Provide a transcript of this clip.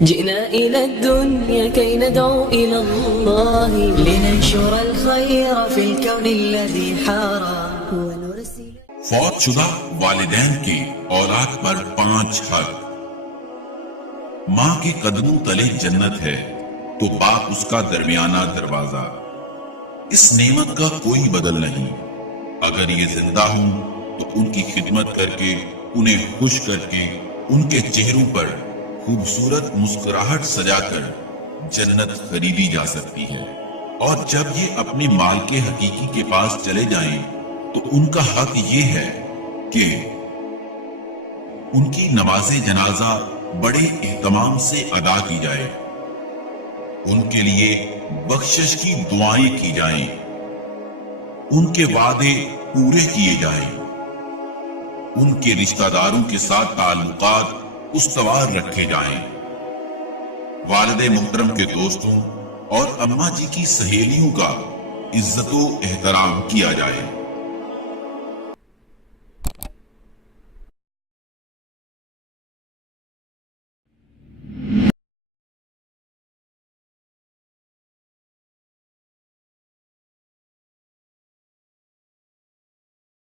جئنا إلى الدنيا كي ندعو إلى الله لننشر الخير في الكون الذي حار ونرسل فوت شدہ والدین کے اولاد پر 5 حق۔ ماں کے قدموں تلے جنت ہے تو باپ اس کا درمیانہ دروازہ۔ اس نعمت کا کوئی بدل نہیں۔ اگر یہ زندہ ہوں تو ان کی خدمت کر کے، انہیں خوش کر کے، ان کے چہروں پر خوبصورت مسکراہٹ سجا کر جنت خریدی جا سکتی ہے، اور جب یہ اپنے مالک حقیقی کے پاس چلے جائیں تو ان کا حق یہ ہے کہ ان کی نماز جنازہ بڑے اہتمام سے ادا کی جائے، ان کے لیے بخشش کی دعائیں کی جائیں، ان کے وعدے پورے کیے جائیں، ان کے رشتہ داروں کے ساتھ تعلقات استوار رکھے جائیں، والد محترم کے دوستوں اور اماں جی کی سہیلیوں کا عزت و احترام کیا جائے۔